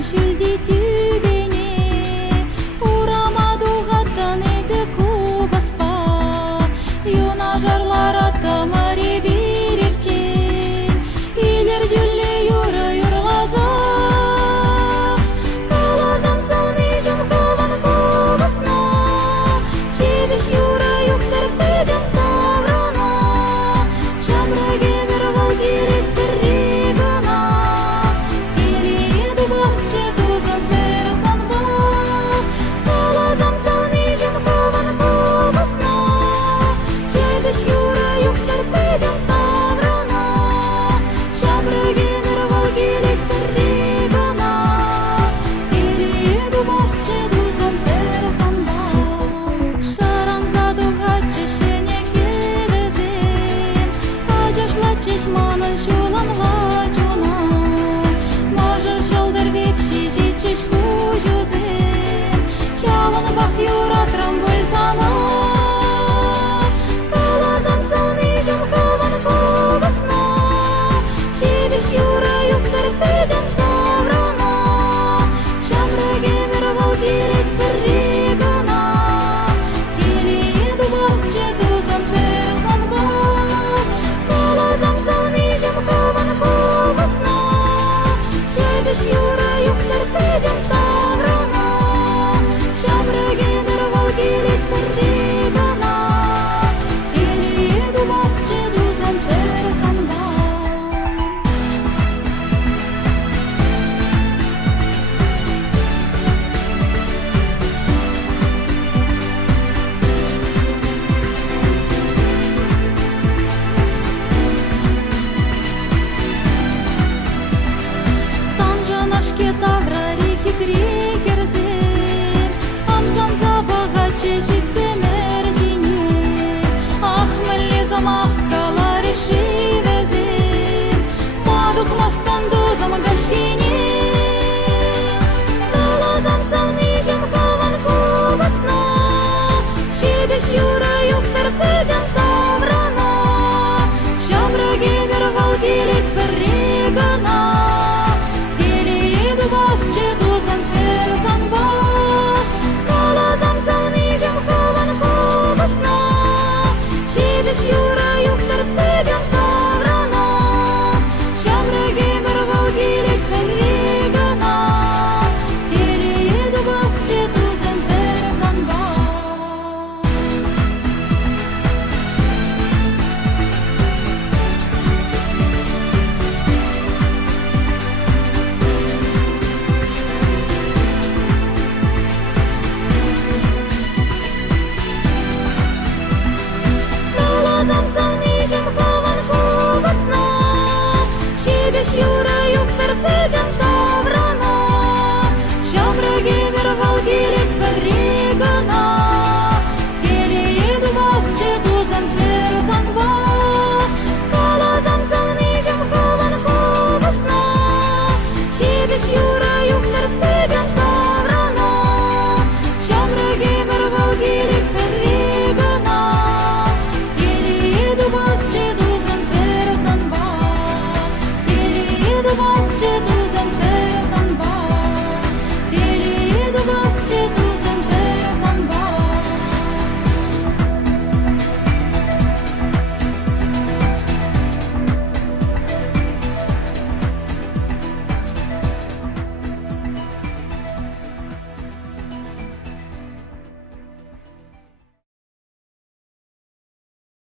Сан шүлді түбене Урамаду ғаттан езі кубаспа Юна жарлар аттамари берерчен Илер дүлі юры юрғаза Калазам сауны жым кован кубасна Жебеш юры юқтыр пөдім таврана Шамрыге бір вал керек бір регана Келеді басчы тузым бір санба Калазам сауны жым кован кубасна Жебеш юры юқтыр пөдім таврана Шамрыге бір вал керек бір регана Келеді басчы тузым бір санба Шаран заду хачы шене кебезен Хачашла чешманын шуламла чуна Можыр шолдыр векши жечеш хужузен Чавын бақ юра трамбой сана Калазам сауны жым кован кубасна Жебеш юра юқтыр пөдім таврана Шамрыге бір вал керек бір регана Келеді басчы тузым бір санба Калазам сауны жым кован кубасна Жебеш юра юқтыр пөдім таврана Шамрыге бір вал керек бір регана Келеді басчы тузым бір санба Сан жанашке